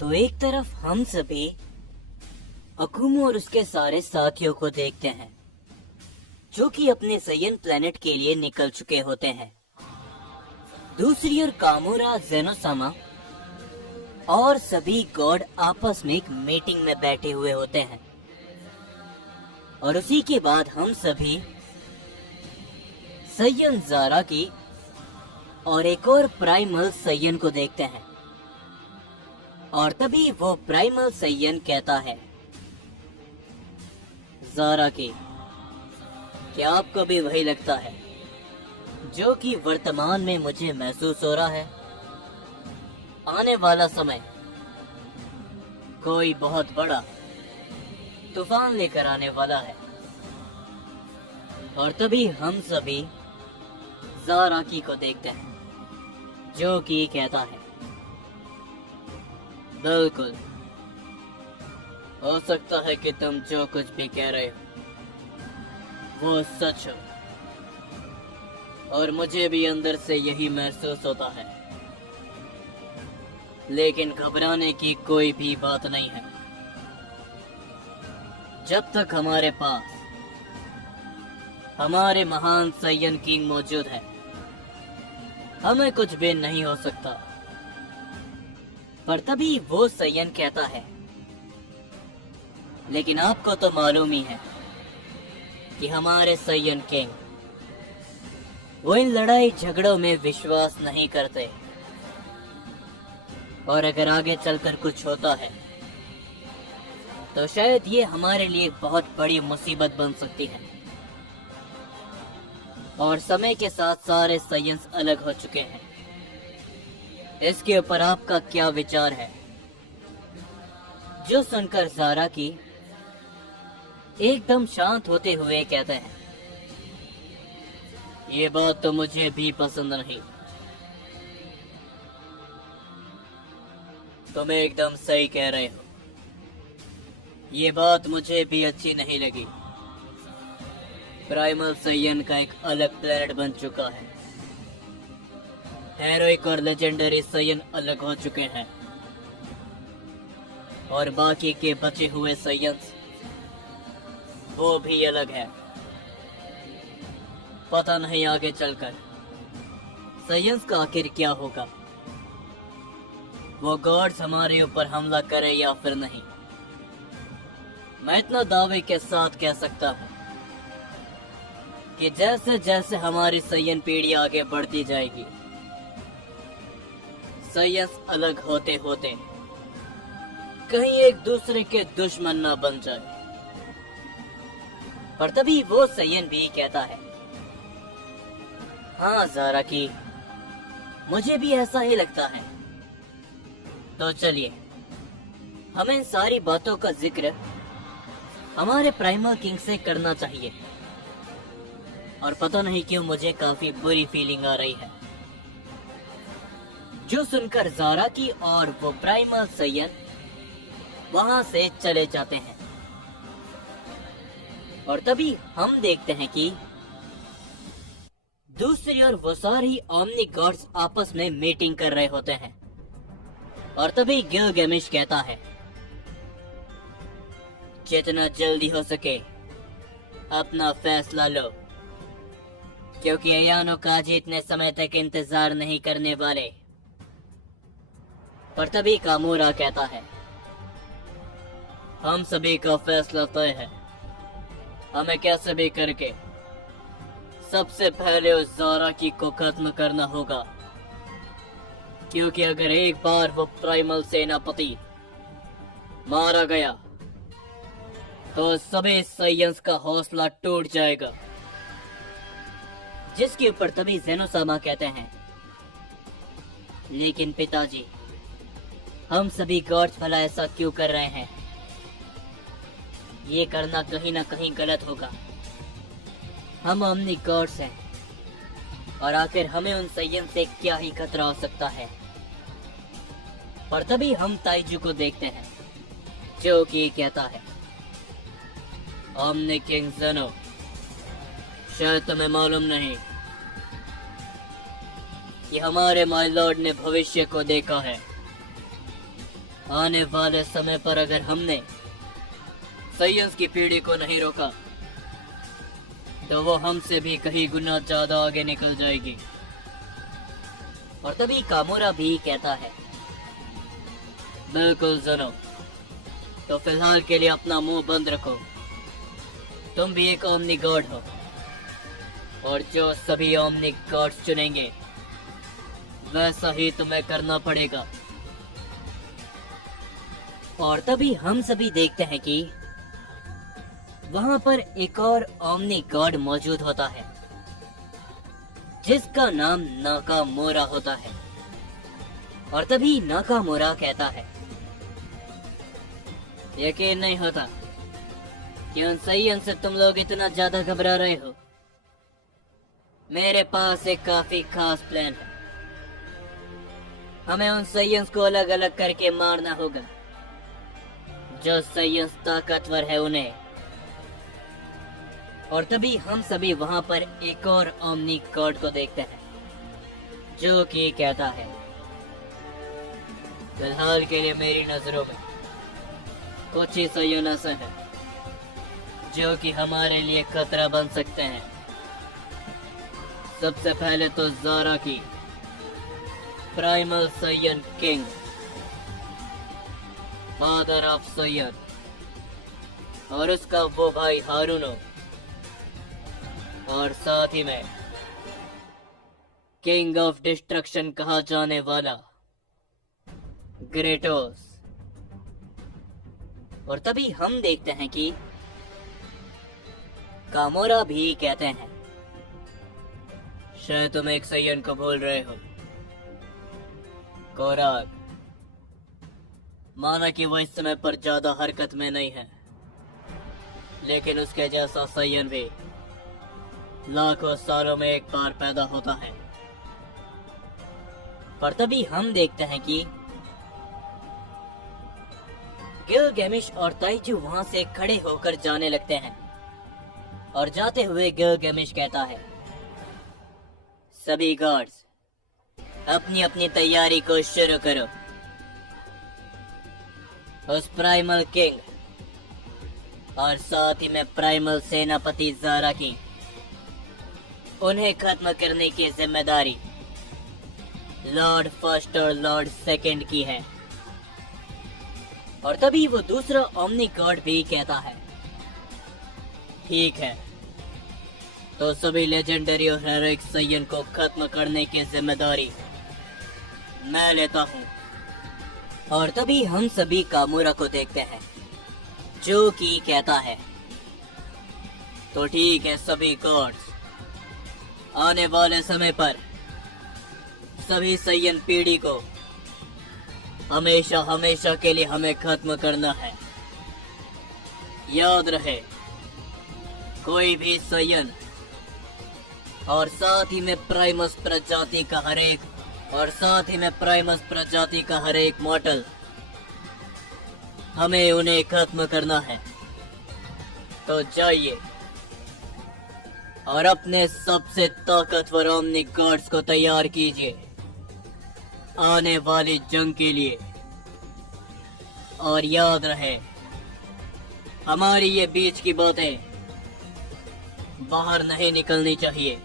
तो एक तरफ हम सभी अकुमो और उसके सारे साथियों को देखते हैं जो कि अपने सयन प्लेनेट के लिए निकल चुके होते हैं। दूसरी ओर कामुरा, जेनोसामा और सभी गॉड आपस में एक मीटिंग में बैठे हुए होते हैं और उसी के बाद हम सभी सयन ज़ारा की और एक और प्राइमल सयन को देखते हैं। और तभी वो प्राइमल सयन कहता है, ज़ारा की, क्या आपको भी वही लगता है जो कि वर्तमान में मुझे महसूस हो रहा है? आने वाला समय कोई बहुत बड़ा तूफान लेकर आने वाला है। और तभी हम सभी ज़ारा की को देखते हैं जो कि कहता है, बिल्कुल, हो सकता है कि तुम जो कुछ भी कह रहे हो वो सच हो और मुझे भी अंदर से यही महसूस होता है, लेकिन घबराने की कोई भी बात नहीं है। जब तक हमारे पास हमारे महान सयन किंग मौजूद है, हमें कुछ भी नहीं हो सकता। पर तभी वो सयन कहता है, लेकिन आपको तो मालूम ही है कि हमारे सयन किंग वो इन लड़ाई झगड़ों में विश्वास नहीं करते और अगर आगे चलकर कुछ होता है तो शायद ये हमारे लिए बहुत बड़ी मुसीबत बन सकती है। और समय के साथ सारे सयंस अलग हो चुके हैं। इसके ऊपर आपका क्या विचार है? जो सुनकर ज़ारा की एकदम शांत होते हुए कहते हैं, ये बात तो मुझे भी पसंद नहीं। तुम एकदम सही कह रहे हो, ये बात मुझे भी अच्छी नहीं लगी। प्राइमल सयन का एक अलग प्लेनेट बन चुका है, हेरोइक और लेजेंडरी सयन अलग हो चुके हैं और बाकी के बचे हुए सयंस वो भी अलग है। पता नहीं आगे चलकर सयंस का आखिर क्या होगा, वो गॉड्स हमारे ऊपर हमला करे या फिर नहीं। मैं इतना दावे के साथ कह सकता हूँ कि जैसे जैसे हमारी सयन पीढ़ी आगे बढ़ती जाएगी, सयंस अलग होते होते कहीं एक दूसरे के दुश्मन ना बन जाए। पर तभी वो सयन भी कहता है, हाँ ज़ारा की, मुझे भी ऐसा ही लगता है। तो चलिए, हमें इन सारी बातों का जिक्र हमारे प्राइमल किंग से करना चाहिए। और पता नहीं क्यों मुझे काफी बुरी फीलिंग आ रही है। जो सुनकर ज़ारा की और वो प्राइमल सयन वहां से चले जाते हैं। और तभी हम देखते हैं कि दूसरी ओर वो सारी ओमनी गॉड्स आपस में मीटिंग कर रहे होते हैं। और तभी गिलगेमिश कहता है, जितना जल्दी हो सके अपना फैसला लो, क्योंकि अयानों का आज इतने समय तक इंतजार नहीं करने वाले। पर तभी कामुरा कहता है, हम सभी का फैसला तय है। हमें कैसे भी करके सबसे पहले उस ज़ारा की को खत्म करना होगा, क्योंकि अगर एक बार वो प्राइमल सेनापति मारा गया तो सभी सयंस का हौसला टूट जाएगा। जिसके ऊपर तभी जेनोसामा कहते हैं, लेकिन पिताजी, हम सभी गॉड्स भला ऐसा क्यों कर रहे हैं? ये करना कहीं ना कहीं गलत होगा। हम ओमनी गॉड्स हैं और आखिर हमें उन सयन से क्या ही खतरा हो सकता है। पर तभी हम ताइजू को देखते हैं जो कि कहता है, ओमनी किंग ज़ेनो, शायद तुम्हें मालूम नहीं कि हमारे माय लॉर्ड ने भविष्य को देखा है आने वाले समय पर अगर हमने साइंस की पीढ़ी को नहीं रोका तो वो हमसे भी कहीं गुना ज्यादा आगे निकल जाएगी। और तभी कामोरा भी कहता है, बिल्कुल ज़ेनो, तो फिलहाल के लिए अपना मुंह बंद रखो। तुम भी एक ओमनी गॉड हो और जो सभी ओमनी गॉड्स चुनेंगे वैसा ही तुम्हें करना पड़ेगा। और तभी हम सभी देखते हैं कि वहां पर एक और ओमनी गॉड मौजूद होता है जिसका नाम नाकामोरा होता है। और तभी नाकामोरा कहता है, यकीन नहीं होता कि उन साइंस से तुम लोग इतना ज्यादा घबरा रहे हो। मेरे पास एक काफी खास प्लान है। हमें उन साइंस को अलग अलग करके मारना होगा। जो साइंस ताकतवर है उन्हें। और तभी हम सभी वहां पर एक और ओमनी गॉड को देखते हैं जो कि कहता है, फिलहाल के लिए मेरी नजरों में कुछ ही साइंस हैं जो कि हमारे लिए खतरा बन सकते हैं। सबसे पहले तो ज़ारा की प्राइमल साइयन किंग, फादर ऑफ साइयन, और उसका वो भाई हारूनो, और साथ ही में किंग ऑफ डिस्ट्रक्शन कहा जाने वाला ग्रेटोस। और तभी हम देखते हैं कि कामोरा भी कहते हैं, शायद तुम एक साइयन को भूल रहे हो, कोराग। माना कि वो इस समय पर ज्यादा हरकत में नहीं है, लेकिन उसके जैसा साइयन भी लाखों सालों में एक बार पैदा होता है। पर तभी हम देखते हैं कि गिलगैमिश और ताइजू वहां से खड़े होकर जाने लगते हैं। और जाते हुए गिलगैमिश कहता है, सभी गॉड्स अपनी अपनी तैयारी को शुरू करो। उस प्राइमल किंग और साथ ही में प्राइमल सेनापति ज़ारा की, उन्हें खत्म करने की जिम्मेदारी लॉर्ड फर्स्ट और लॉर्ड सेकंड की है। और तभी वो दूसरा ओमनी गॉड भी कहता है, ठीक है, तो सभी लेजेंडरी और हेरोइक साइयन को खत्म करने की जिम्मेदारी मैं लेता हूँ। और तभी हम सभी कामोरा को देखते हैं जो कि कहता है, तो ठीक है सभी गॉड्स, आने वाले समय पर सभी साइयन पीढ़ी को हमेशा हमेशा के लिए हमें खत्म करना है। याद रहे, कोई भी साइयन और साथ ही में प्राइमस प्रजाति का हर एक मॉर्टल, हमें उन्हें खत्म करना है। तो जाइए और अपने सबसे ताकतवर ओमनी गॉड्स को तैयार कीजिए आने वाली जंग के लिए। और याद रहे, हमारी ये बीच की बातें बाहर नहीं निकलनी चाहिए।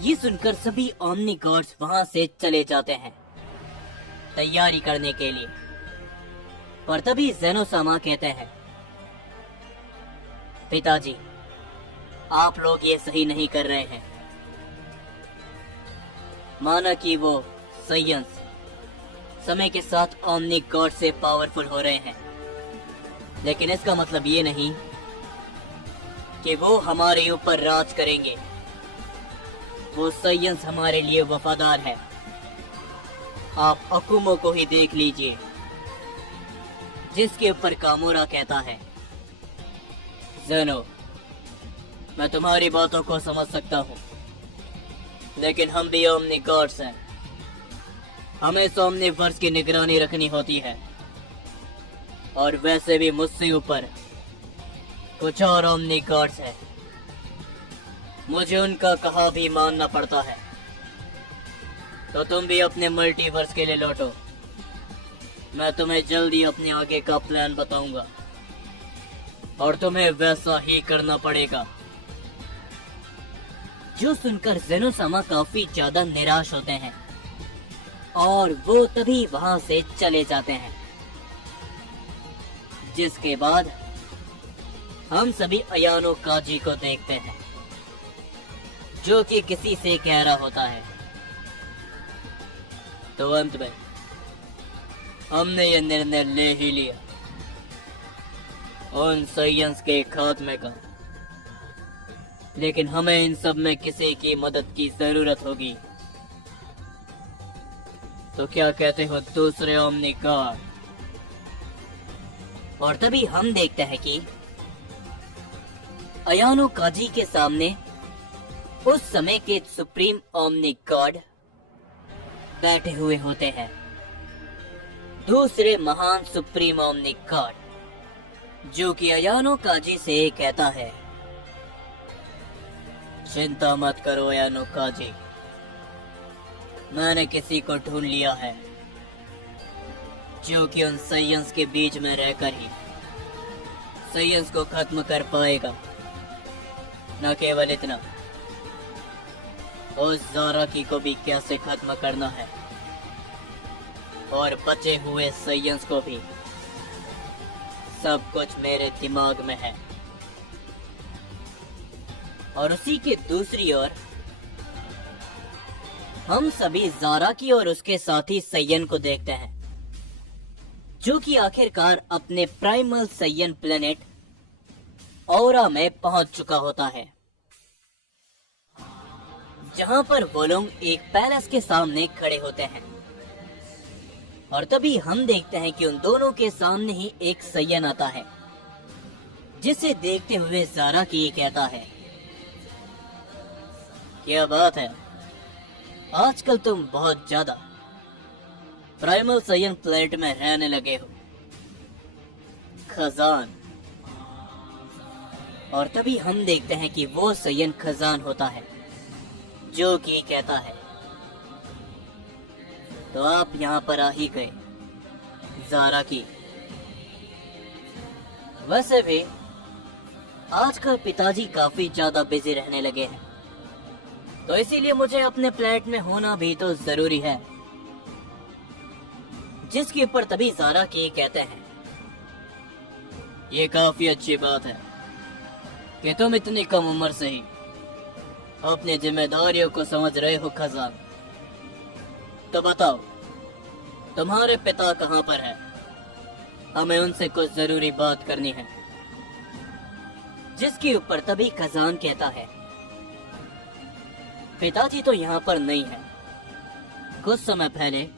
ये सुनकर सभी ओमनी गॉड्स वहां से चले जाते हैं तैयारी करने के लिए। पर तभी ज़ेनो-सामा कहते हैं, पिताजी, आप लोग ये सही नहीं कर रहे हैं। माना कि वो साइंस समय के साथ ओमनी गॉड से पावरफुल हो रहे हैं, लेकिन इसका मतलब ये नहीं कि वो हमारे ऊपर राज करेंगे। वो साइंस हमारे लिए वफादार है। आप अकुमो को ही देख लीजिए, जिसके ऊपर कामोरा कहता है, ज़ेनो, मैं तुम्हारी बातों को समझ सकता हूँ, लेकिन हम भी ओमनी गॉड्स हैं। हमें ओमनीवर्स की निगरानी रखनी होती है, और वैसे भी मुझसे ऊपर कुछ और ओमनी गॉड्स हैं। मुझे उनका कहा भी मानना पड़ता है। तो तुम भी अपने मल्टीवर्स के लिए लौटो मैं तुम्हें जल्दी अपने आगे का प्लान बताऊंगा और तुम्हें वैसा ही करना पड़ेगा। जो सुनकर ज़ेनोसामा काफी ज्यादा निराश होते हैं और वो तभी वहां से चले जाते हैं। जिसके बाद हम सभी अयानो काजी को देखते हैं, जो कि किसी से कह रहा होता है, तो अंत में हमने ये निर्णय ले ही लिया उन साइंस के खात्मे का, लेकिन हमें इन सब में किसी की मदद की जरूरत होगी। तो क्या कहते हो दूसरे ओमनी गॉड? और तभी हम देखते हैं कि अयानो काजी के सामने उस समय के सुप्रीम ओमनी गॉड बैठे हुए होते हैं, दूसरे महान सुप्रीम ओमनी गॉड, जो कि अयानो काजी से कहता है, चिंता मत करो अयानो काजी, मैंने किसी को ढूंढ लिया है जो कि उन साइंस के बीच में रहकर ही साइंस को खत्म कर पाएगा। न केवल इतना, उस ज़ाराकी को भी कैसे खत्म करना है और बचे हुए साइंस को भी, सब कुछ मेरे दिमाग में है। और उसी के दूसरी ओर हम सभी ज़ाराकी और उसके साथी सैयन को देखते हैं, जो कि आखिरकार अपने प्राइमल सैयन प्लेनेट औरा में पहुंच चुका होता है, जहां पर वो लोग एक पैलेस के सामने खड़े होते हैं। और तभी हम देखते हैं कि उन दोनों के सामने ही एक सैयन आता है, जिसे देखते हुए ज़ाराकी कहता है, क्या बात है, आजकल तुम बहुत ज्यादा प्राइमल सैयन प्लेनेट में रहने लगे हो, खजान। और तभी हम देखते हैं कि वो सैयन खजान होता है, जो कि कहता है, तो आप यहाँ पर आ ही गए ज़ाराकी। वैसे भी आजकल पिताजी काफी ज्यादा बिजी रहने लगे हैं, तो इसीलिए मुझे अपने प्लेनेट में होना भी तो जरूरी है। जिसके ऊपर तभी ज़ाराकी कहते हैं, ये काफी अच्छी बात है कि तुम इतनी कम उम्र से ही अपनी जिम्मेदारियों को समझ रहे हो खजान। तो बताओ, तुम्हारे पिता कहाँ पर है? हमें उनसे कुछ जरूरी बात करनी है। जिसके ऊपर तभी खजान कहता है, पिताजी तो यहाँ पर नहीं है। कुछ समय पहले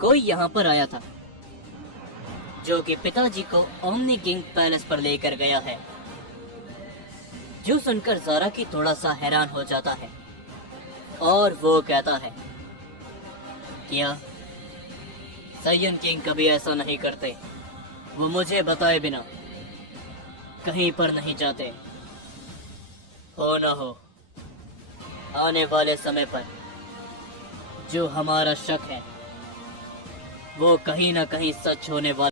कोई यहाँ पर आया था, जो कि पिताजी को ओमनी किंग पैलेस पर लेकर गया है। जो सुनकर ज़ाराकी थोड़ा सा हैरान हो जाता है और वो कहता है, क्या सैयन किंग कभी ऐसा नहीं करते? वो मुझे बताए बिना कहीं पर नहीं जाते। हो ना हो, आने वाले समय पर जो हमारा शक है वो कहीं ना कहीं सच होने वाला